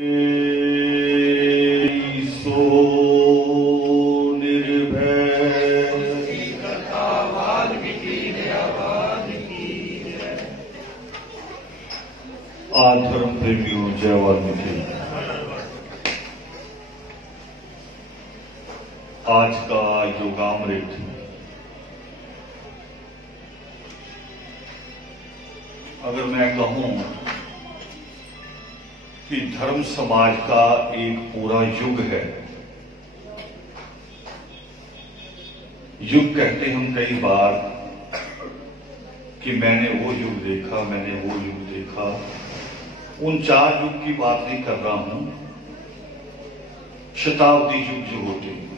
सो निर्भय आधर्म प्रेमियों जय वाल्मीकि। आज का योगामृत अगर मैं कहूं कि धर्म समाज का एक पूरा युग है। युग कहते हम कई बार कि मैंने वो युग देखा, मैंने वो युग देखा। उन 4 युग की बात नहीं कर रहा हूं। शताब्दी युग जो होते हैं,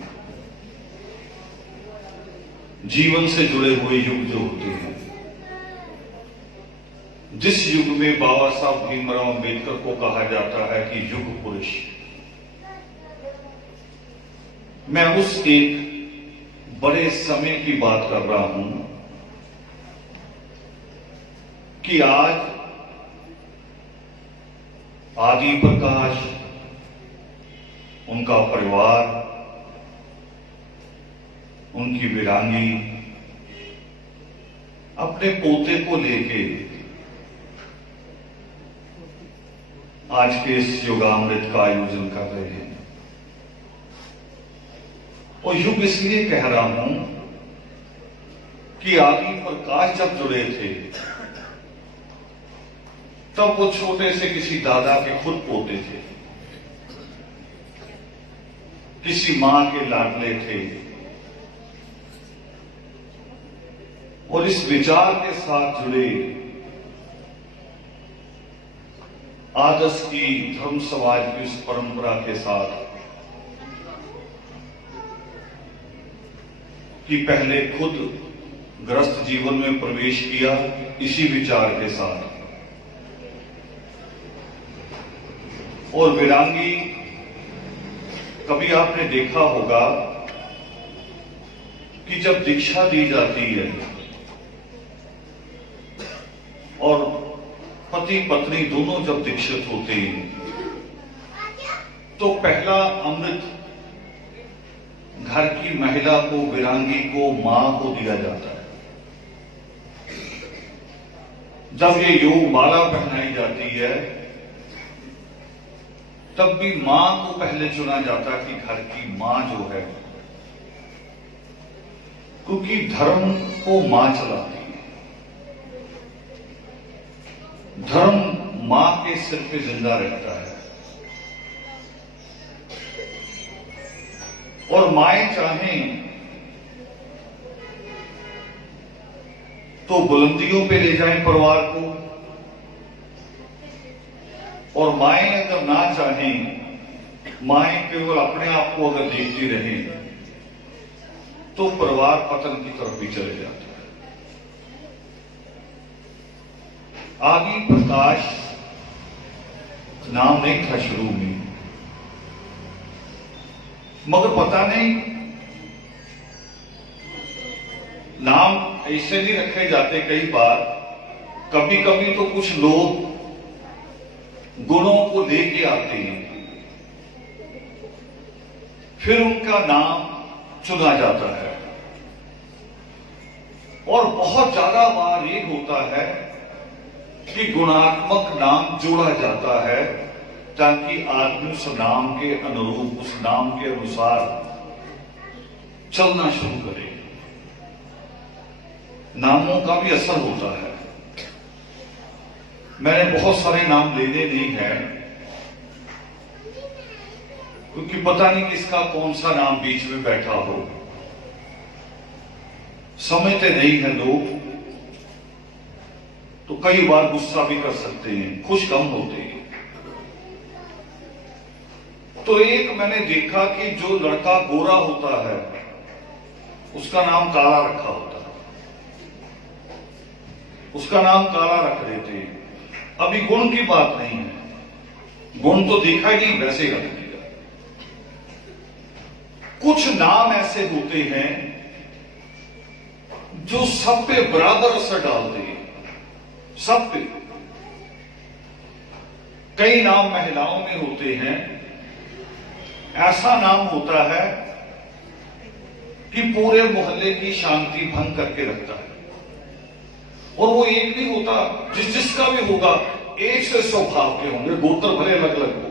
जीवन से जुड़े हुए युग जो होते हैं, जिस युग में बाबा साहब भीमराव अंबेडकर को कहा जाता है कि युग पुरुष, मैं उस एक बड़े समय की बात कर रहा हूं कि आज आदि प्रकाश, उनका परिवार, उनकी वीरांगी अपने पोते को लेके आज के इस योगामृत का आयोजन कर रहे हैं। और युग इसलिए कह रहा हूं कि आदि प्रकाश जब जुड़े थे तब वो छोटे से किसी दादा के खुद पोते थे, किसी मां के लाडले थे। और इस विचार के साथ जुड़े आदर्श की धर्म समाज की उस परंपरा के साथ कि पहले खुद गृहस्थ जीवन में प्रवेश किया, इसी विचार के साथ। और वीरांगी, कभी आपने देखा होगा कि जब दीक्षा दी जाती है और पति पत्नी दोनों जब दीक्षित होते हैं तो पहला अमृत घर की महिला को, वीरांगी को, मां को दिया जाता है। जब ये योग माला पहनाई जाती है तब भी मां को पहले चुना जाता कि घर की मां जो है, क्योंकि धर्म को मां चलाती है। धर्म मां के सिर पे जिंदा रहता है। और माएं चाहें तो बुलंदियों पे ले जाएं परिवार को, और माएं अगर ना चाहें, माएं केवल अपने आप को अगर देखती रहें तो परिवार पतन की तरफ भी चले जाते हैं। आदि प्रकाश नाम नहीं था शुरू में, मगर पता नहीं नाम ऐसे नहीं रखे जाते। कई बार कभी कभी तो कुछ लोग गुणों को लेके आते हैं, फिर उनका नाम चुना जाता है। और बहुत ज्यादा बार ये होता है कि गुणात्मक नाम जोड़ा जाता है ताकि आदमी उस नाम के अनुरूप, उस नाम के अनुसार चलना शुरू करे। नामों का भी असर होता है। मैंने बहुत सारे नाम लेने नहीं है क्योंकि पता नहीं किसका कौन सा नाम बीच में बैठा हो। समझते नहीं है लोग तो कई बार गुस्सा भी कर सकते हैं, खुश कम होते हैं। तो एक मैंने देखा कि जो लड़का गोरा होता है उसका नाम काला रखा होता है, उसका नाम काला रख देते हैं। अभी गुण की बात नहीं है, गुण तो देखा ही नहीं, वैसे रख दिया। कुछ नाम ऐसे होते हैं जो सब पे बराबर असर डालते हैं, सब पे। कई नाम महिलाओं में होते हैं। ऐसा नाम होता है कि पूरे मोहल्ले की शांति भंग करके रखता है। और वो एक नहीं होता, जिसका भी होगा एक से स्वभाव के होंगे, गोत्र भले अलग अलग हो,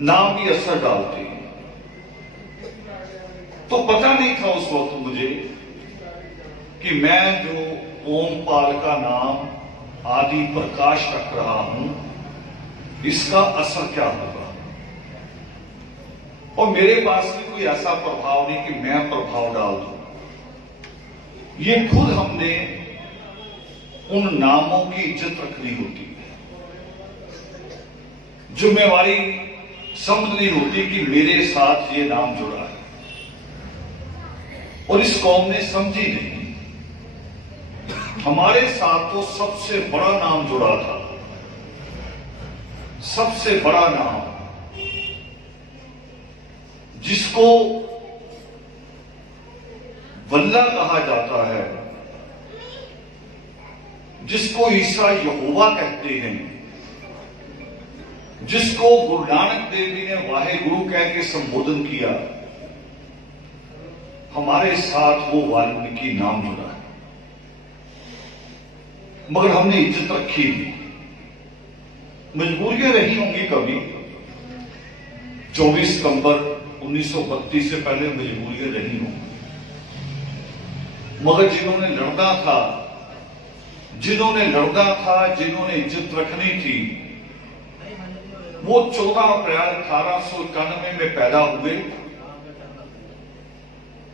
नाम भी असर डालते हैं। तो पता नहीं था उस वक्त मुझे कि मैं जो ओमपाल का नाम आदि प्रकाश रख रहा हूं, इसका असर क्या होगा। और मेरे पास भी कोई ऐसा प्रभाव नहीं कि मैं प्रभाव डाल दूं। ये खुद हमने उन नामों की इज्जत रखनी होती है, जिम्मेवारी समझनी होती कि मेरे साथ ये नाम जुड़ा है। और इस कौम ने समझी नहीं। हमारे साथ तो सबसे बड़ा नाम जुड़ा था, सबसे बड़ा नाम, जिसको वल्ला कहा जाता है, जिसको ईसा यहोवा कहते हैं, जिसको गुरु नानक देव जी ने वाहे गुरु कह के संबोधन किया, हमारे साथ वो वाल्मीकि नाम जुड़ा है। मगर हमने इज्जत रखी नहीं। मजबूरियां रही होंगी कभी। 24 सितंबर 1932 से पहले मजबूरियां रही होंगी। मगर जिन्होंने लड़ना था, जिन्होंने इज्जत रखनी थी, वो 14 अप्रैल 1891 में पैदा हुए।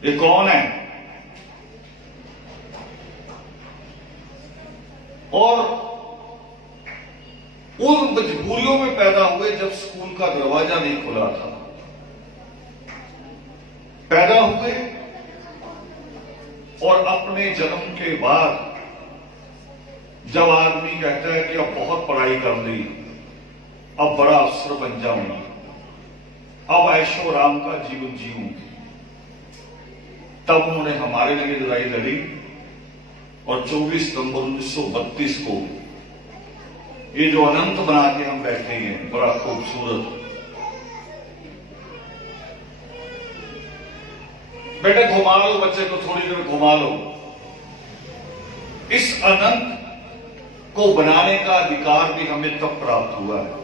ये कौन है? और उन मजबूरियों में पैदा हुए जब स्कूल का दरवाजा नहीं खुला था। पैदा हुए और अपने जन्म के बाद जब आदमी कहता है कि अब बहुत पढ़ाई कर ली, अब बड़ा अफसर बन जाऊंगा, अब ऐशो आराम का जीवन जीऊंगी, तब उन्होंने हमारे लिए लड़ाई लड़ी। और 24 सितंबर 1932 को ये जो अनंत बना के हम बैठे हैं, बड़ा खूबसूरत, बेटे घुमा लो, बच्चे को थोड़ी देर घुमा लो। इस अनंत को बनाने का अधिकार भी हमें तब प्राप्त हुआ है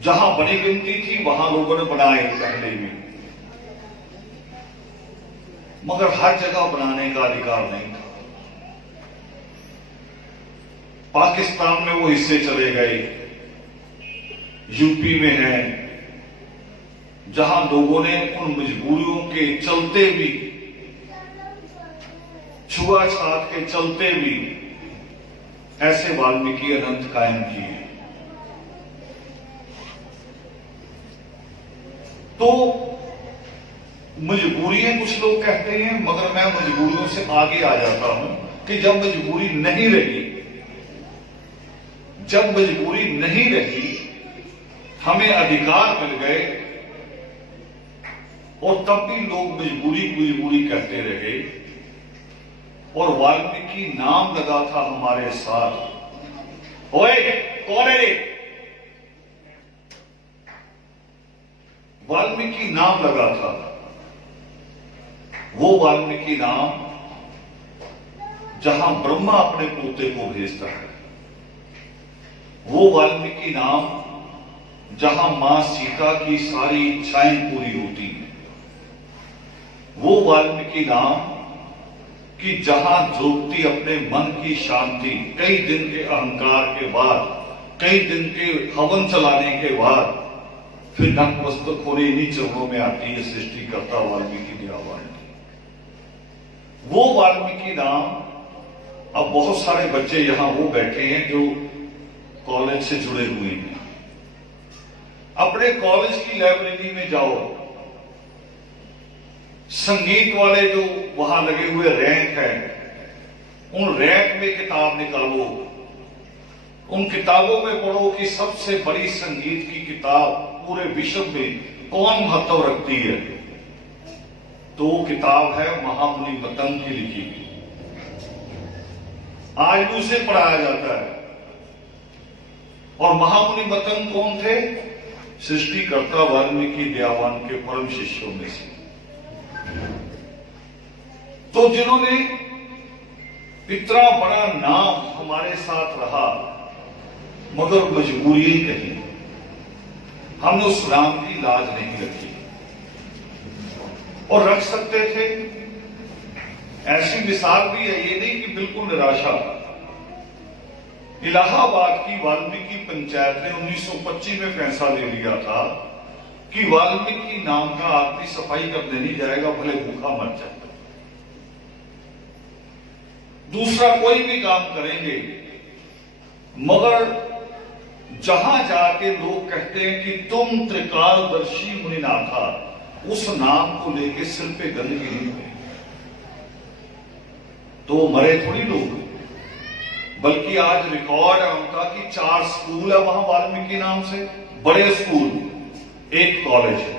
जहां बड़ी गिनती थी, वहां लोगों ने बनाए पहले में, मगर हर जगह बनाने का अधिकार नहीं था। पाकिस्तान में वो हिस्से चले गए, यूपी में है, जहां लोगों ने उन मजबूरियों के चलते भी, छुआछात के चलते भी ऐसे वाल्मीकि अनंत कायम किए। तो मजबूरियां कुछ लोग कहते हैं, मगर मैं मजबूरियों से आगे आ जाता हूं कि जब मजबूरी नहीं रही, हमें अधिकार मिल गए, और तब भी लोग मजबूरी कहते रहे। और वाल्मीकि नाम लगा था हमारे साथ। ओए कौन है? वाल्मीकि नाम लगा था। वो वाल्मीकि नाम जहां ब्रह्मा अपने पोते को भेजता है, वो वाल्मीकि नाम जहां मां सीता की सारी इच्छाएं पूरी होती हैं, वो वाल्मीकि नाम कि जहां द्रौपदी अपने मन की शांति कई दिन के अहंकार के बाद, कई दिन के हवन चलाने के बाद, फिर नतमस्तक होने इन्हीं चरणों में आती है सृष्टिकर्ता वाल्मीकि दयावान। वो वाल्मीकि नाम, अब बहुत सारे बच्चे यहां वो बैठे हैं जो कॉलेज से जुड़े हुए हैं। अपने कॉलेज की लाइब्रेरी में जाओ, संगीत वाले जो वहां लगे हुए रैक है, उन रैक में किताब निकालो, उन किताबों में पढ़ो कि सबसे बड़ी संगीत की किताब पूरे विश्व में कौन महत्व रखती है। तो वो किताब है महामुनि मतंग की लिखी हुई। आज भी उसे पढ़ाया जाता है। और महामुनि मतंग कौन थे? सृष्टिकर्ता वाल्मीकि दयावान के परम शिष्यों में से। तो जिन्होंने इतना बड़ा नाम हमारे साथ रहा, मगर मजबूरी कही, हमने उस नाम की लाज नहीं रखी। और रख सकते थे, ऐसी मिसाल भी है, ये नहीं कि बिल्कुल निराशा। इलाहाबाद की वाल्मीकि पंचायत ने 1925 में फैसला ले लिया था कि वाल्मीकि नाम का आदमी सफाई करने नहीं जाएगा, भले भूखा मर जाए। दूसरा कोई भी काम करेंगे, मगर जहां जाके लोग कहते हैं कि तुम त्रिकालदर्शी मुनिनाथा, उस नाम को लेके सिर पे गंदगी नहीं हुई, तो मरे थोड़ी लोग। बल्कि आज रिकॉर्ड है उनका कि 4 स्कूल है वहां वाल्मीकि नाम से, बड़े स्कूल, 1 कॉलेज है।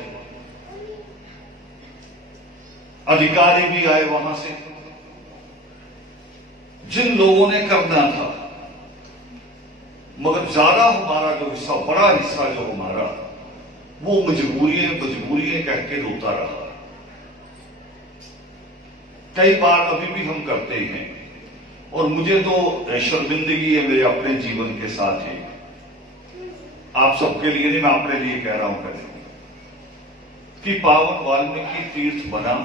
अधिकारी भी आए वहां से। जिन लोगों ने करना था, मगर ज्यादा हमारा जो हिस्सा, बड़ा हिस्सा जो हमारा, वो मजबूरियां कह के रोता रहा। कई बार अभी भी हम करते हैं, और मुझे तो शर्मिंदगी है मेरे अपने जीवन के साथ ही। आप सबके लिए नहीं, मैं अपने लिए कह रहा हूं पहले, कि पावन वाल्मीकि तीर्थ बना,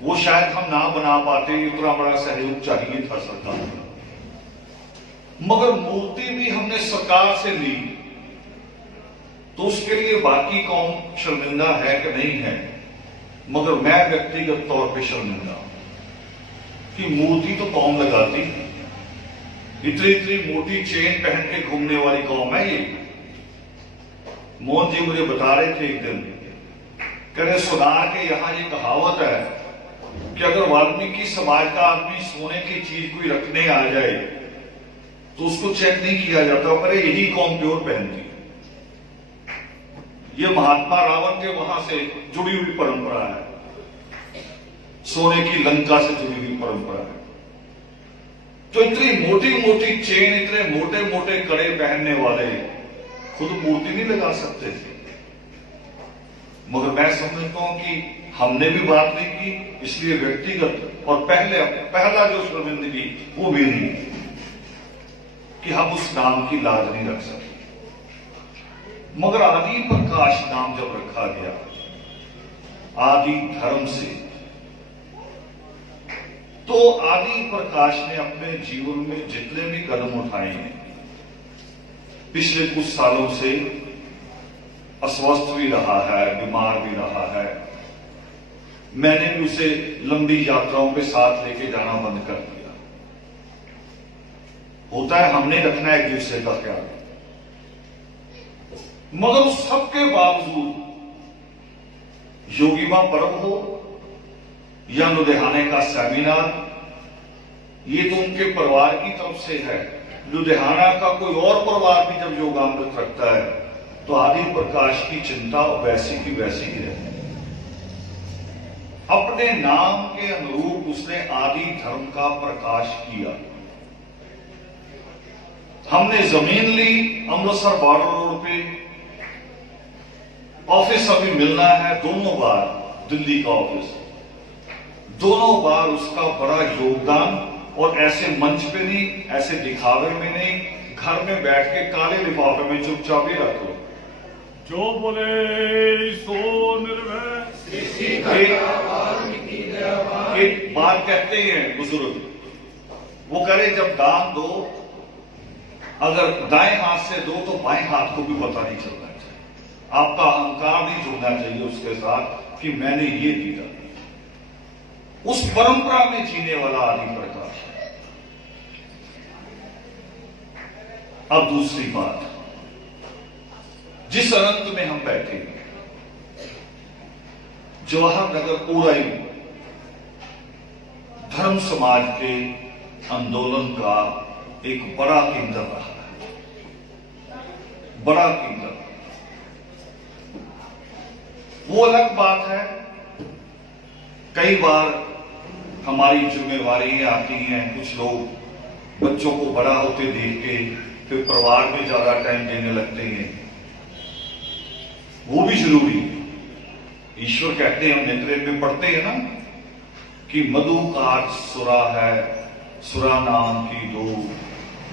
वो शायद हम ना बना पाते, इतना बड़ा सहयोग चाहिए था सरकार का। मगर मूर्ति भी हमने सरकार से ली, तो उसके लिए बाकी कौम शर्मिंदा है कि नहीं है, मगर मैं व्यक्तिगत तौर पे शर्मिंदा हूं कि मूर्ति तो कौम लगाती, इतनी मोटी चेन पहन के घूमने वाली कौम है ये। मोहन जी मुझे बता रहे थे एक दिन, कह रहे सुना के यहां ये कहावत है कि अगर वाल्मीकि समाज का आदमी सोने की चीज कोई रखने आ जाए तो उसको चेक नहीं किया जाता, पर यही कौम प्योर पहनती है। ये महात्मा रावण के वहां से जुड़ी हुई परंपरा है, सोने की लंका से जुड़ी हुई परंपरा है। तो इतनी मोटी मोटी चेन, इतने मोटे मोटे कड़े पहनने वाले खुद मूर्ति नहीं लगा सकते थे। मगर मैं समझता हूं कि हमने भी बात नहीं की, इसलिए व्यक्तिगत और पहला जो शर्मिंदगी वो मेरी कि हम उस नाम की लाज नहीं रख सके। मगर आदि प्रकाश नाम जब रखा गया, आदि धर्म से, तो आदि प्रकाश ने अपने जीवन में जितने भी कदम उठाए हैं, पिछले कुछ सालों से अस्वस्थ भी रहा है, बीमार भी रहा है। मैंने भी उसे लंबी यात्राओं पे साथ लेके जाना बंद कर दिया। होता है, हमने रखना है एक दूसरे का ख्याल, मगर उस सबके बावजूद योगिमा पर्व हो या लुधियाने का सेमिनार, ये तो उनके परिवार की तरफ से है। लुधियाना का कोई और परिवार भी जब योगामृत रखता है तो आदि प्रकाश की चिंता वैसी की वैसी ही रहती है। अपने नाम के अनुरूप उसने आदि धर्म का प्रकाश किया। हमने जमीन ली अमृतसर बॉर्डर रोड पे, ऑफिस अभी मिलना है, दोनों बार दिल्ली का ऑफिस, दोनों बार उसका बड़ा योगदान। और ऐसे मंच पे नहीं, ऐसे दिखावे में नहीं, घर में बैठ के काले लिफाफे में चुपचाप ही रख लो। जो बोले सो निर्भय। एक बात कहते हैं बुजुर्ग, वो करे जब दान दो, अगर दाएं हाथ से दो तो बाएं हाथ को भी पता नहीं चलना चाहिए। आपका अहंकार नहीं जुड़ना चाहिए उसके साथ कि मैंने ये दिया। उस परंपरा में जीने वाला आदि प्रकाश है। अब दूसरी बात, जिस अनंत में हम बैठे, जवाहर नगर पूरा ही धर्म समाज के आंदोलन का एक बड़ा केंद्र रहा है, बड़ा केंद्र। वो अलग बात है, कई बार हमारी जिम्मेवारी आती हैं। कुछ लोग बच्चों को बड़ा होते देख के फिर परिवार में ज्यादा टाइम देने लगते हैं, वो भी जरूरी है। ईश्वर कहते हैं, हम नित्य में पढ़ते हैं ना कि मधु का सुरा है, सुरा नाम की दो,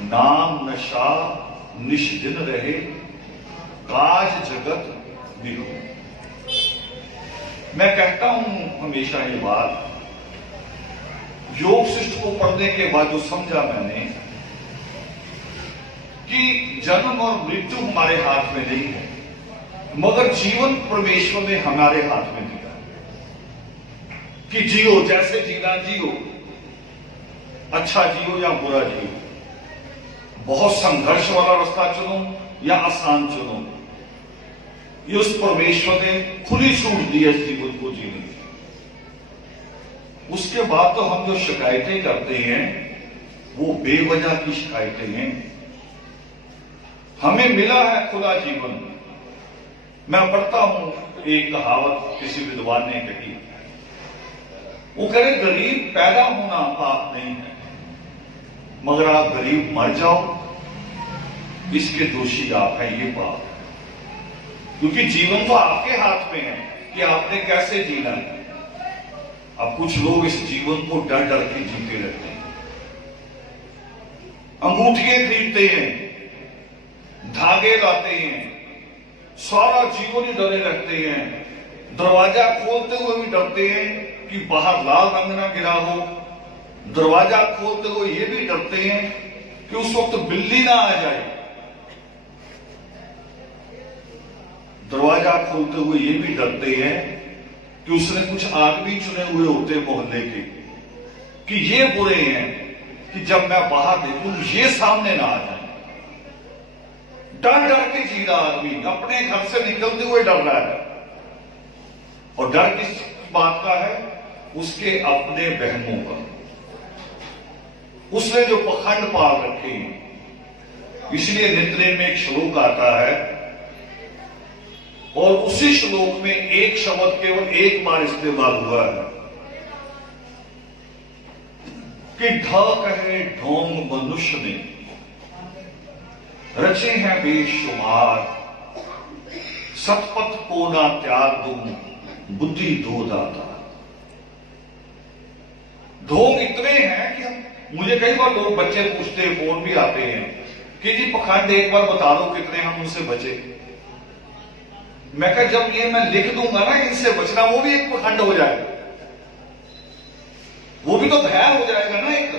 नाम नशा निश दिन रहे, काज जगत बिहो। मैं कहता हूं हमेशा ये बात, योग शिष्ट को पढ़ने के बाद जो समझा मैंने कि जन्म और मृत्यु हमारे हाथ में नहीं है, मगर जीवन परमेश्वर ने हमारे हाथ में दिया कि जियो, जैसे जीना जियो, अच्छा जियो या बुरा जियो, बहुत संघर्ष वाला रास्ता चुनो या आसान चुनो, ये उस परमेश्वर ने खुली छूट दी है जीवन को जीने की। उसके बाद तो हम जो शिकायतें करते हैं वो बेवजह की शिकायतें हैं। हमें मिला है खुला जीवन। मैं पढ़ता हूं एक कहावत किसी विद्वान ने कही, वो कहे गरीब पैदा होना पाप नहीं है, मगर आप गरीब मर जाओ इसके दोषी आप हैं, ये पाप है। क्योंकि जीवन तो आपके हाथ में है कि आपने कैसे जीना है। अब कुछ लोग इस जीवन को डर डर के जीते रहते हैं, अंगूठियां खरीदते हैं, धागे लाते हैं, सारा जीवन ही डरे रहते हैं, दरवाजा खोलते हुए भी डरते हैं कि बाहर लाल रंग ना गिरा हो, दरवाजा खोलते हुए ये भी डरते हैं कि उस वक्त बिल्ली ना आ जाए, दरवाजा खोलते हुए ये भी डरते हैं कि उसने कुछ आदमी चुने हुए होते मोहल्ले के कि ये बुरे हैं कि जब मैं बाहर देखूं ये सामने ना आ जाए। डर डर के जी रहा आदमी, अपने घर से निकलते हुए डर रहा है। और डर किस बात का है? उसके अपने बहनों का, उसने जो पखंड पाल रखे हैं। इसलिए नित्य में एक श्लोक आता है और उसी श्लोक में एक शब्द केवल एक बार इस्तेमाल हुआ है कि ढ कहे ढोंग मनुष्य ने, रचे हैं बेशुमार, सतपथ को ना त्याग दूं, बुद्धि दो दाता। ढोंग इतने हैं कि मुझे कई बार लोग बच्चे पूछते हैं, फोन भी आते हैं कि जी पखंड एक बार बता दो कितने हम उनसे बचे। मैं कहा जब ये मैं लिख दूंगा ना इनसे बचना, वो भी एक पखंड हो जाएगा, वो भी तो भय हो जाएगा ना एक।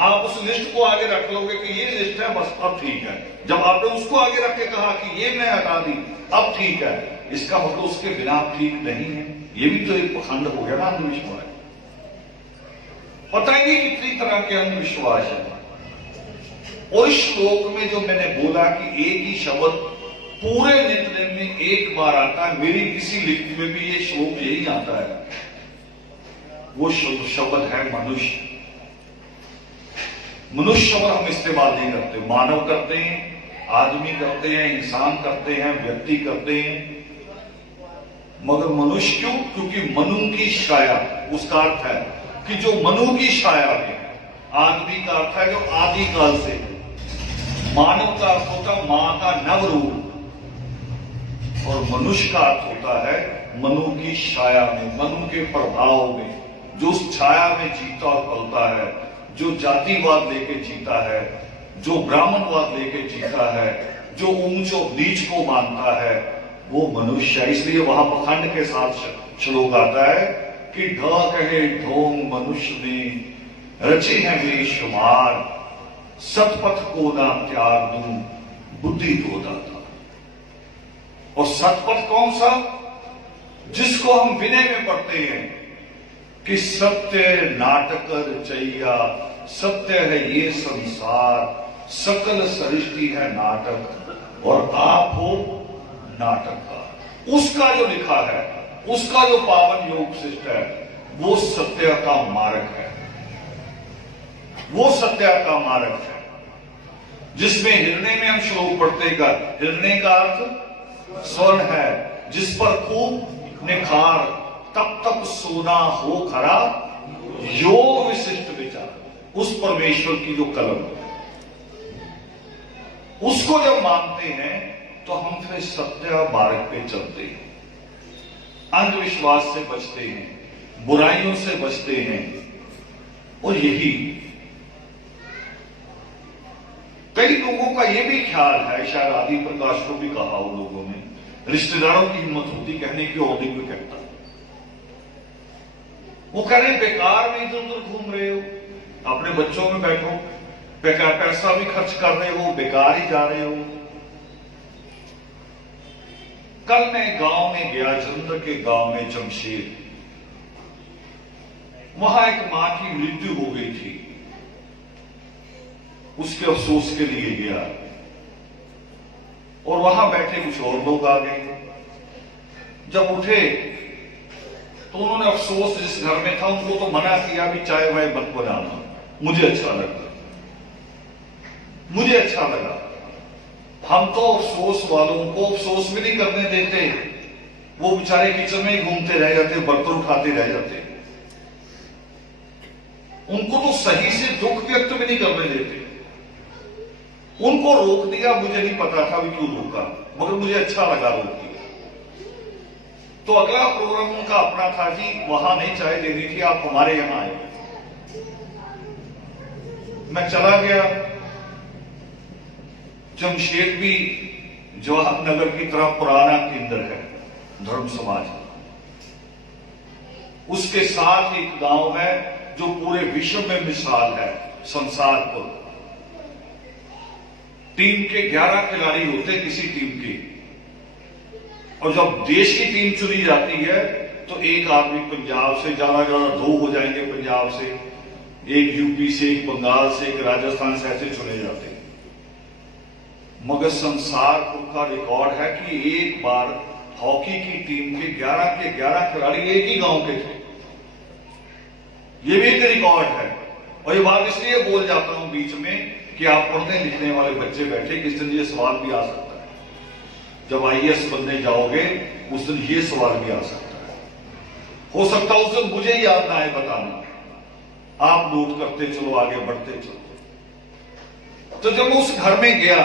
आप उस लिस्ट को आगे रख लोगे कि ये लिस्ट है बस अब ठीक है, जब आपने उसको आगे रख के कहा कि ये मैं हटा दी अब ठीक है, इसका मतलब उसके बिना ठीक नहीं है। ये भी तो एक पखंड हो गया ना, अंधविश्वास। पता ही नहीं कितनी तरह के अंधविश्वास है। और इस श्लोक में जो मैंने बोला कि एक ही शब्द पूरे नित्य में एक बार आता है, मेरी किसी लिखत में भी ये श्लोक यही आता है, वो शब्द है मनुष्य। मनुष्य शब्द हम इस्तेमाल नहीं करते, मानव करते हैं, आदमी करते हैं, इंसान करते हैं, व्यक्ति करते हैं, मगर मनुष्य क्यों? क्योंकि मनु की छाया, उसका अर्थ है कि जो मनु की छाया है। आदमी का अर्थ है जो आदि काल से, मानव का अर्थ होता है मां का नव रूप, और मनुष्य का अर्थ होता है मनु की छाया में, मनु के प्रभाव में, जो उस छाया में जीता और पलता है, जो जातिवाद लेके जीता है, जो ब्राह्मणवाद लेके जीता है, जो ऊंच और नीच को मानता है, वो मनुष्य है। इसलिए वहां पखंड के साथ श्लोक आता है कि ढ कहे ढोंग मनुष्य ने, रचे हैं बेशुमार, सतपथ को ना त्याग दूं, बुद्धि दो दाता। और सतपथ कौन सा? जिसको हम विनय में पढ़ते हैं कि सत्य नाटक रचैया, सत्य है ये संसार, सकल सृष्टि है नाटक, और आप हो नाटककार। उसका जो लिखा है, उसका जो पावन योग शिष्ट है, वो सत्य का मार्ग है, वो सत्य का मार्ग है। जिसमें हिरण्य में हम श्लोक पढ़ते का, हिरण्य का अर्थ स्वर्ण है, जिस पर खूब निखार, तब तक सोना हो खरा योग विशिष्ट विचार, उस परमेश्वर की जो कलम है, उसको जब मानते हैं तो हम फिर सत्य मार्ग पे चलते हैं, अंधविश्वास से बचते हैं, बुराइयों से बचते हैं। और यही कई लोगों का यह भी ख्याल है, शायद आदि प्रकाश को भी कहा उन लोगों ने, रिश्तेदारों की हिम्मत होती कहने की और नहीं कोई कहता, वो कह रहे बेकार में इधर उधर घूम रहे हो, अपने बच्चों में बैठो, बेकार पैसा भी खर्च कर रहे हो, बेकार ही जा रहे हो। कल मैं गांव में गया, जलंधर के गांव में जमशेद, वहां एक मां की मृत्यु हो गई थी, उसके अफसोस के लिए गया और वहां बैठे कुछ और लोग आ गए। जब उठे तो उन्होंने अफसोस जिस घर में था उनको तो मना किया भी चाय वाय मत बनाना। मुझे अच्छा लगा, मुझे अच्छा लगा। हम तो अफसोस वालों को अफसोस भी नहीं करने देते, वो बेचारे किचन में ही घूमते रह जाते, बर्तन उठाते रह जाते, उनको तो सही से दुख व्यक्त भी नहीं करने देते। उनको रोक दिया, मुझे नहीं पता था भी क्यों रोका, मगर मुझे अच्छा लगा रोक दिया। तो अगला प्रोग्राम उनका अपना था कि वहां नहीं चाय देनी थी, आप हमारे यहां आए। मैं चला गया। जमशेद भी जवाहर की तरह पुराना केंद्र है धर्म समाज, उसके साथ एक गांव है जो पूरे विश्व में मिसाल है, संसारपुर। टीम के 11 खिलाड़ी होते किसी टीम के, और जब देश की टीम चुनी जाती है तो एक आदमी पंजाब से, ज्यादा ज्यादा 2 हो जाएंगे पंजाब से, एक यूपी से, एक बंगाल से, एक राजस्थान से, ऐसे चुने जाते हैं। मगर संसारपुर का रिकॉर्ड है कि एक बार हॉकी की टीम के 11 खिलाड़ी एक ही गांव के थे। यह भी एक रिकॉर्ड है। और ये बात इसलिए बोल जाता हूं बीच में कि आप पढ़ने लिखने वाले बच्चे बैठे, किस दिन ये सवाल भी आ सकता है। जब आईएएस बनने जाओगे उस दिन ये सवाल भी आ सकता है। हो सकता है उस दिन मुझे याद ना आए बताना, आप नोट करते चलो, आगे बढ़ते चलो। तो जब उस घर में गया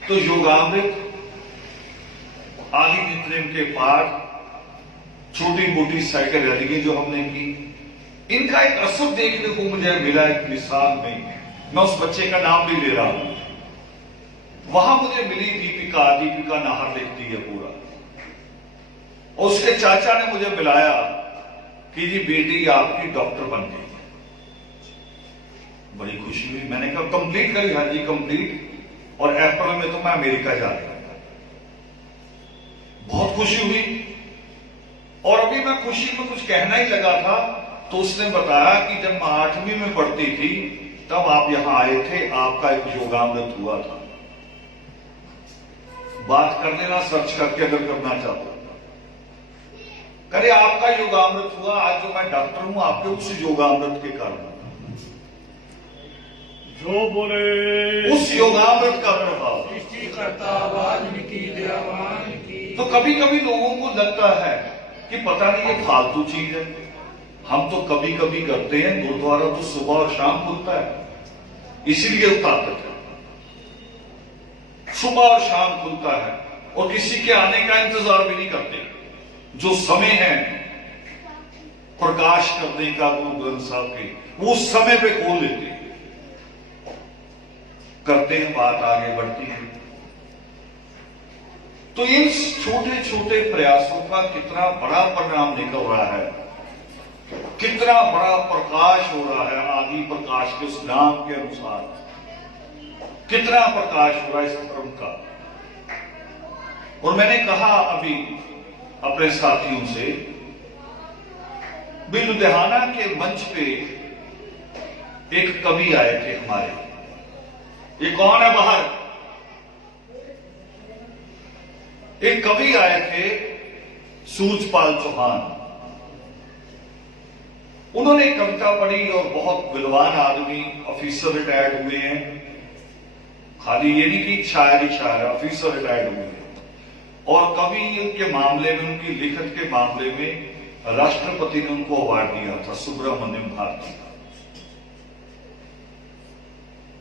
तो योगामृत, आदि नित्यनेम के पाठ, छोटी मोटी साइकिल जो हमने की, इनका एक असर देखने को मुझे मिला एक मिसाल में। मैं उस बच्चे का नाम भी ले रहा हूं। वहां मुझे मिली दीपिका नाहर लिखती है पूरा, और उसके चाचा ने मुझे मिलाया कि जी बेटी आपकी डॉक्टर बन गई। बड़ी खुशी हुई। मैंने कहा कंप्लीट करी? हाँ जी कंप्लीट, और अप्रैल में तो मैं अमेरिका जा रहा हूं। बहुत खुशी हुई। और अभी मैं खुशी में कुछ कहना ही लगा था तो उसने बताया कि जब मैं 8वीं में पढ़ती थी तब आप यहां आए थे, आपका एक योगामृत हुआ था। बात कर लेना सर्च करके अगर करना चाहते। करे आपका योगामृत हुआ, आज जो मैं डॉक्टर हूं आपके उस योगामृत के कारण। जो बोले उस योगामृत का प्रभाव। सृष्टिकर्ता वाल्मीकि दयावान की। तो कभी कभी लोगों को लगता है कि पता नहीं ये फालतू चीज है। हम तो कभी कभी करते हैं, गुरुद्वारा तो सुबह और शाम खुलता है, इसीलिए वो ताकत है। सुबह और शाम खुलता है और किसी के आने का इंतजार भी नहीं करते। जो समय है प्रकाश करने का गुरु ग्रंथ साहब के, वो उस समय पे खोल लेते हैं। करते हैं, बात आगे बढ़ती है। तो इन छोटे छोटे प्रयासों का कितना बड़ा परिणाम निकल रहा है, कितना बड़ा प्रकाश हो रहा है। आदि प्रकाश के उस नाम के अनुसार कितना प्रकाश हो रहा है इस धर्म का। और मैंने कहा अभी अपने साथियों से, भी लुधियाना के मंच पे एक कवि आए थे हमारे। ये कौन है बाहर? एक कवि आए थे सूरजपाल चौहान। उन्होंने कविता पढ़ी और बहुत विद्वान आदमी, ऑफिसर रिटायर्ड हुए हैं। खाली ये नहीं कि शायर ही शायर, ऑफिसर रिटायर्ड हुए हैं। और कवि के मामले में, उनकी लिखत के मामले में राष्ट्रपति ने उनको अवार्ड दिया था, सुब्रमण्यम भारती का।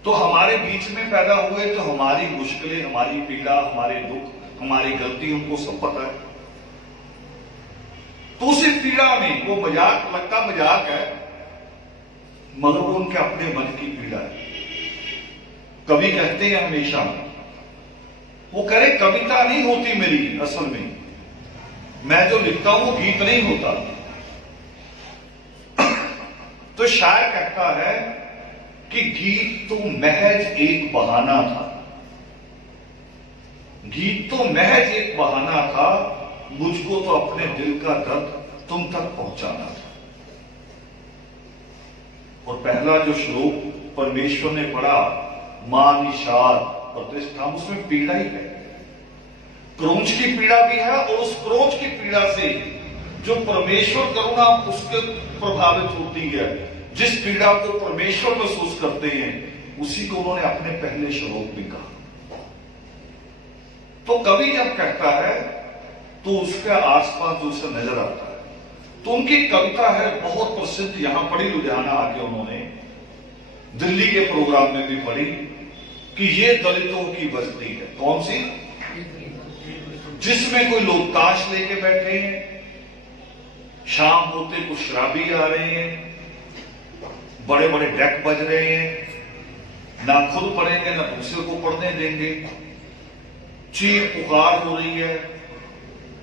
तो हमारे बीच में पैदा हुए, तो हमारी मुश्किलें, हमारी पीड़ा, हमारे दुख, हमारी गलती उनको सब पता है। तो उसी पीड़ा में वो मजाक लगता मजाक है, मगर वो उनके अपने मन की पीड़ा है। कवि कहते हैं हमेशा, वो कह रहे कविता नहीं होती मेरी, असल में मैं जो लिखता हूं वो गीत नहीं होता। तो शायर कहता है कि गीत तो महज एक बहाना था, गीत तो महज एक बहाना था, मुझको तो अपने दिल का दर्द तुम तक पहुंचाना था। और पहला जो श्लोक परमेश्वर ने पढ़ा, मां निषाद प्रतिष्ठा, उसमें पीड़ा ही है, क्रोध की पीड़ा भी है। और उस क्रोध की पीड़ा से जो परमेश्वर करुणा उसके प्रभावित होती है, जिस पीड़ा को परमेश्वर महसूस करते हैं, उसी को उन्होंने अपने पहले श्लोक में कहा। तो कवि जब कहता है तो उसके आसपास जो उसे नजर आता है, तो उनकी कविता है बहुत प्रसिद्ध, यहां पढ़ी लुधियाना आके उन्होंने, दिल्ली के प्रोग्राम में भी पढ़ी, कि ये दलितों की बस्ती है। कौन सी? जिसमें कोई लोग ताश लेके बैठे हैं, शाम होते कुछ शराबी आ रहे हैं, बड़े बड़े डेक बज रहे हैं, ना खुद पढ़ेंगे ना दूसरे को पढ़ने देंगे, चीख पुकार हो रही है।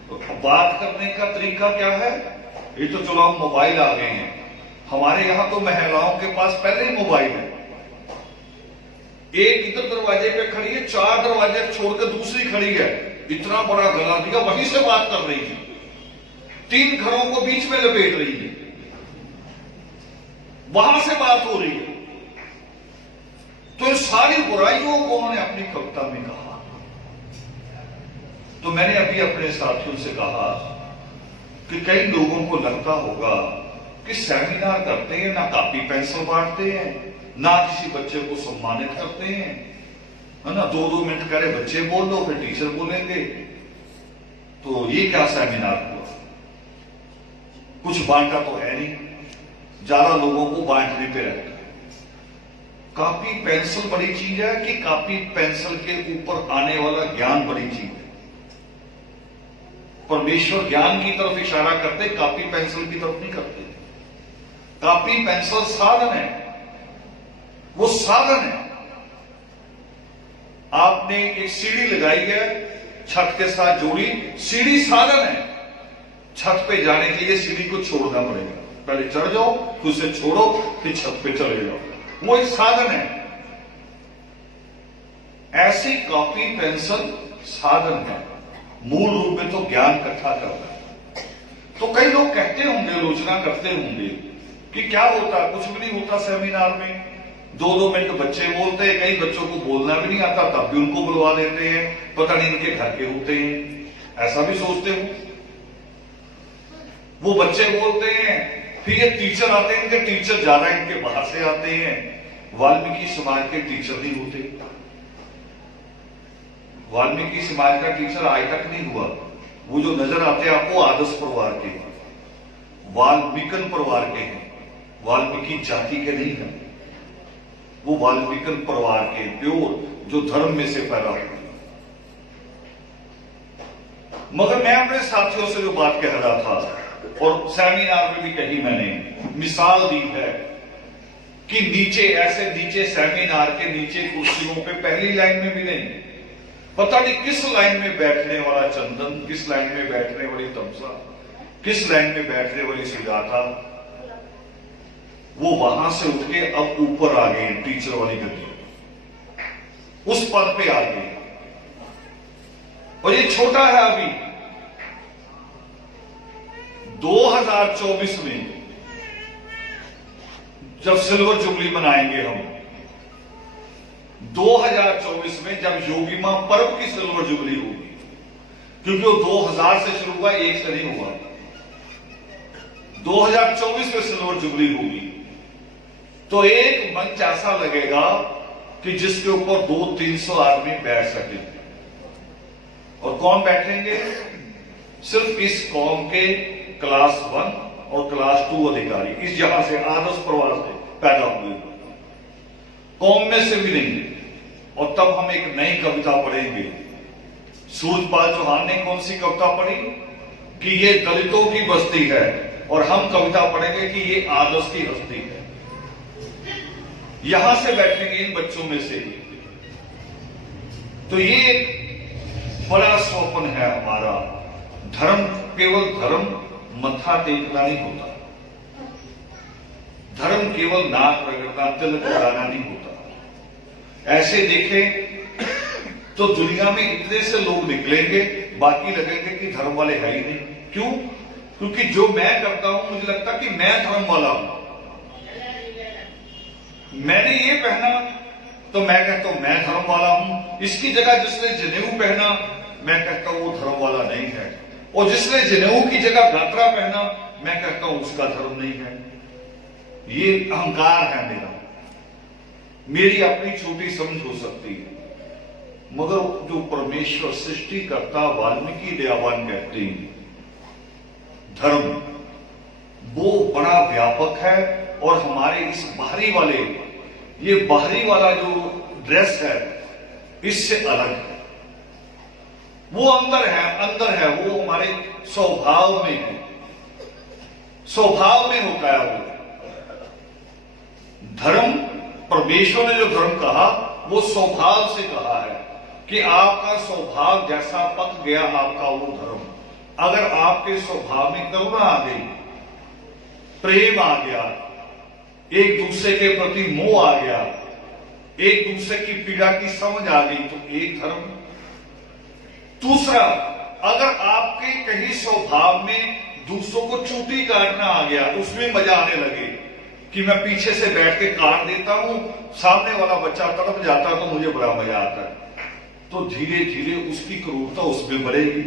तो बात करने का तरीका क्या है? ये तो चलो हम मोबाइल आ गए हैं, हमारे यहां तो महिलाओं के पास पहले ही मोबाइल है। एक इधर दरवाजे पे खड़ी है, 4 दरवाजे छोड़कर दूसरी खड़ी है, इतना बड़ा गला दिया, वहीं से बात कर रही है, 3 घरों को बीच में लपेट रही है, वहां से बात हो रही है। तो इन सारी बुराइयों को उन्होंने अपनी कविता में कहा। तो मैंने अभी अपने साथियों से कहा कि कई लोगों को लगता होगा कि सेमिनार करते हैं, ना कॉपी पेंसिल बांटते हैं, ना किसी बच्चे को सम्मानित करते हैं, है ना, 2-2 मिनट करे बच्चे बोल दो, फिर टीचर बोलेंगे। तो ये क्या सेमिनार हुआ? कुछ बांटा तो है नहीं, ज्यादा लोगों को बांटने पे रहता है। कॉपी पेंसिल बड़ी चीज है कि कॉपी पेंसिल के ऊपर आने वाला ज्ञान बड़ी चीज है? परमेश्वर ज्ञान की तरफ इशारा करते, कॉपी पेंसिल की तरफ नहीं करते। कॉपी पेंसिल साधन है, वो साधन है। आपने एक सीढ़ी लगाई है, छत के साथ जोड़ी, सीढ़ी साधन है। छत पे जाने के लिए सीढ़ी को छोड़ना पड़ेगा, पहले चढ़ जाओ, फिर उसे छोड़ो, फिर छत पे चले जाओ, वो एक साधन है। ऐसी कॉपी पेंसिल साधन है, मूल रूप में तो ज्ञान इकट्ठा करना है। तो कई लोग कहते होंगे, आलोचना करते होंगे कि क्या होता, कुछ भी नहीं होता सेमिनार में, 2-2 मिनट बच्चे बोलते हैं, कई बच्चों को बोलना भी नहीं आता, तब भी उनको बुलवा देते हैं, पता नहीं इनके घर के होते हैं, ऐसा भी सोचते हो। वो बच्चे बोलते हैं, फिर ये टीचर आते हैं, इनके टीचर ज्यादा इनके बाहर से आते हैं, वाल्मीकि समाज के टीचर नहीं होते। वाल्मीकि समाज का टीचर आज तक नहीं हुआ। वो जो नजर आते हैं आपको आदर्श परिवार के, वाल्मीकन परिवार के हैं, वाल्मीकि जाति के नहीं है, वो वाल्मीकन परिवार के प्योर, जो धर्म में से पैदा हुए। मगर मैं अपने साथियों से जो बात कह रहा था, और सेमिनार में भी कही मैंने, मिसाल दी है कि नीचे, ऐसे नीचे सेमिनार के नीचे कुर्सियों पे पहली लाइन में भी नहीं, पता नहीं किस लाइन में बैठने वाला चंदन, किस लाइन में बैठने वाली तमसा, किस लाइन में बैठने वाली सुजाता, वो वहां से उठ के अब ऊपर आ गए, टीचर वाली गद्दी, उस पद पे आ गए। और ये छोटा है अभी। 2024 में जब सिल्वर जुबली मनाएंगे हम, 2024 में जब योगिमा पर्व की सिल्वर जुबली होगी, क्योंकि वो 2000 से शुरू हुआ, 1 से नहीं हुआ, 2024 में सिल्वर जुबली होगी, तो एक मंच ऐसा लगेगा कि जिसके ऊपर 200-300 आदमी बैठ सकेंगे। और कौन बैठेंगे? सिर्फ इस कौम के क्लास 1 और क्लास 2 अधिकारी इस जगह से आदर्श परिवार से पैदा हुए, कौम में से भी नहीं। और तब हम एक नई कविता पढ़ेंगे। सूरजपाल चौहान ने कौन सी कविता पढ़ी कि ये दलितों की बस्ती है, और हम कविता पढ़ेंगे कि ये आदर्श की हस्ती है। यहां से बैठेंगे इन बच्चों में से। तो ये एक बड़ा स्वप्न है हमारा। धर्म केवल धर्म मत्था टेकना नहीं होता, धर्म केवल नाक रगड़ना तिलक लगाना नहीं होता। ऐसे देखें तो दुनिया में इतने से लोग निकलेंगे, बाकी लगेंगे कि धर्म वाले है ही नहीं। क्यों? क्योंकि जो मैं करता हूं मुझे लगता कि मैं धर्म वाला हूं। मैंने ये पहना तो मैं कहता हूं मैं धर्म वाला हूं। इसकी जगह जिसने जनेऊ पहना मैं कहता हूं वो धर्म वाला नहीं है, और जिसने जनेऊ की जगह गात्रा पहना मैं कहता हूं उसका धर्म नहीं है। ये अहंकार है मेरा, मेरी अपनी छोटी समझ हो सकती है, मगर जो परमेश्वर सृष्टिकर्ता वाल्मीकि दयावान कहते हैं धर्म, वो बड़ा व्यापक है। और हमारे इस बाहरी वाले, ये बाहरी वाला जो ड्रेस है इससे अलग है। वो अंदर है, वो हमारे स्वभाव में है, स्वभाव में होता है वो धर्म। परमेश्वर ने जो धर्म कहा वो स्वभाव से कहा है कि आपका स्वभाव जैसा पक गया आपका वो धर्म। अगर आपके स्वभाव में करुणा आ गई, प्रेम आ गया, एक दूसरे के प्रति मोह आ गया, एक दूसरे की पीड़ा की समझ आ गई, तो एक धर्म। दूसरा, अगर आपके कहीं स्वभाव में दूसरों को चूटी काटना आ गया, उसमें मजा आने लगे कि मैं पीछे से बैठ के काट देता हूं, सामने वाला बच्चा तड़प जाता तो मुझे बड़ा मजा आता है, तो धीरे धीरे उसकी क्रूरता उसमें बढ़ेगी।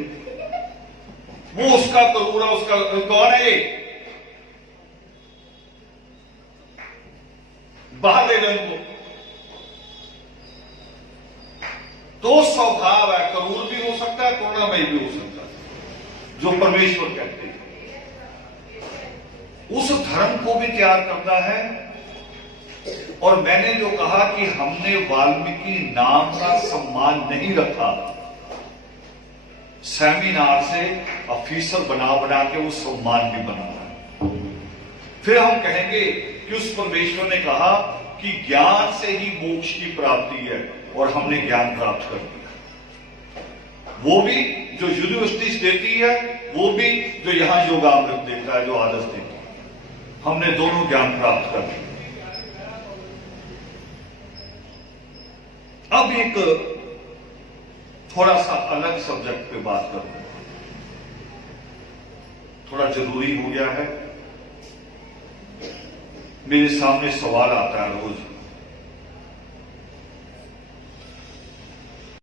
वो उसका करूरा, उसका कौन है, बाहर ले जाए उनको। तो स्वभाव है, क्रूर भी हो सकता है, करुणामय भी हो सकता है, जो परमेश्वर कहते हैं। उस धर्म को भी त्याग करता है। और मैंने जो कहा कि हमने वाल्मीकि नाम का सम्मान नहीं रखा, सेमिनार से ऑफिसर बना के वो सम्मान भी बना रहा है। फिर हम कहेंगे कि उस परमेश्वर ने कहा कि ज्ञान से ही मोक्ष की प्राप्ति है, और हमने ज्ञान प्राप्त कर लिया। वो भी जो यूनिवर्सिटी देती है, वो भी जो यहां योगामृत देता है, जो आदर्श देता है, हमने दोनों ज्ञान प्राप्त कर लिया। अब एक थोड़ा सा अलग सब्जेक्ट पे बात करूं, थोड़ा जरूरी हो गया है। मेरे सामने सवाल आता है रोज